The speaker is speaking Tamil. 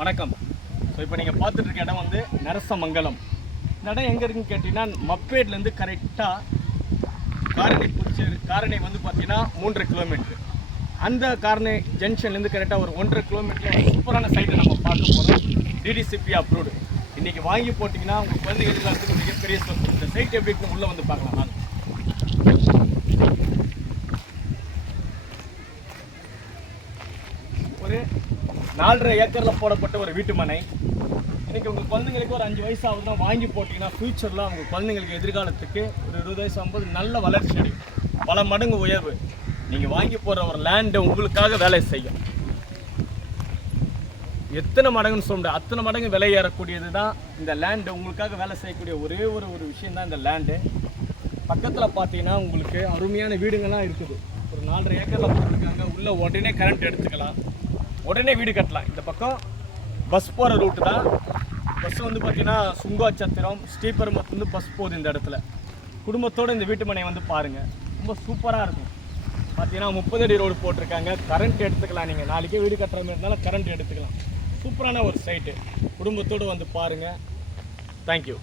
வணக்கம். ஸோ இப்போ நீங்கள் பார்த்துட்டு இருக்க இடம் வந்து நரசமங்கலம். இந்த இடம் எங்கே இருக்குன்னு கேட்டிங்கன்னா மப்பேட்லேருந்து கரெக்டாக காரணை புச்சேரி காரணை வந்து பார்த்தீங்கன்னா மூன்றரை கிலோமீட்ரு அந்த காரணை ஜங்ஷன்லேருந்து கரெக்டாக ஒரு ஒன்றரை கிலோமீட்டர் சூப்பரான சைட்டை நம்ம பார்க்க போகிறோம் டிடிசிபி அப்ரூவ்டு இன்றைக்கி வாங்கி போட்டிங்கன்னா உங்கள் குழந்தைங்க எதிர்காலத்துக்கு மிகப்பெரிய சொத்து இந்த சைட் எப்படி இருக்குன்னு உள்ளே வந்து பார்க்கலாம். நான் ஒரு நாலரை ஏக்கரில் போடப்பட்ட ஒரு வீட்டு மனை. உங்கள் குழந்தைங்களுக்கு ஒரு அஞ்சு வயசு ஆகுதுன்னா வாங்கி போட்டிங்கன்னா ஃப்யூச்சரில் அவங்க குழந்தைங்களுக்கு எதிர்காலத்துக்கு ஒரு இருபது வயசு ஆகும்போது நல்ல வளர்ச்சி அடையும். பல மடங்கு உயர்வு. நீங்கள் வாங்கி போகிற ஒரு லேண்டை உங்களுக்காக வேலை செய்யும். எத்தனை மடங்குன்னு சொல்ல முடியாது. அத்தனை மடங்கு விலை ஏறக்கூடியது தான் இந்த லேண்டு உங்களுக்காக வேலை செய்யக்கூடிய ஒரே ஒரு ஒரு விஷயம் தான் இந்த லேண்டு பக்கத்தில் பார்த்தீங்கன்னா உங்களுக்கு அருமையான வீடுங்கள்லாம் இருக்குது. ஒரு நாலரை ஏக்கரில் போட்டிருக்காங்க. உள்ளே உடனே கரண்ட் எடுத்துக்கலாம். உடனே வீடு கட்டலாம். இந்த பக்கம் பஸ் போகிற ரூட்டு தான். பஸ் வந்து பார்த்தீங்கன்னா சுங்காச்சத்திரம் ஸ்ரீபெரும்பத்துலேருந்து பஸ் போகுது இந்த இடத்துல. குடும்பத்தோடு இந்த வீட்டு மனையை வந்து பாருங்கள் ரொம்ப சூப்பராக இருக்கும். பார்த்தீங்கன்னா முப்பது அடி ரோடு போட்டிருக்காங்க. கரண்ட் எடுத்துக்கலாம் நீங்கள் நாளைக்கே வீடு கட்டுற மாதிரி இருந்தாலும் கரண்ட் எடுத்துக்கலாம். சூப்பரான ஒரு சைட்டு குடும்பத்தோடு வந்து பாருங்கள் தேங்க்யூ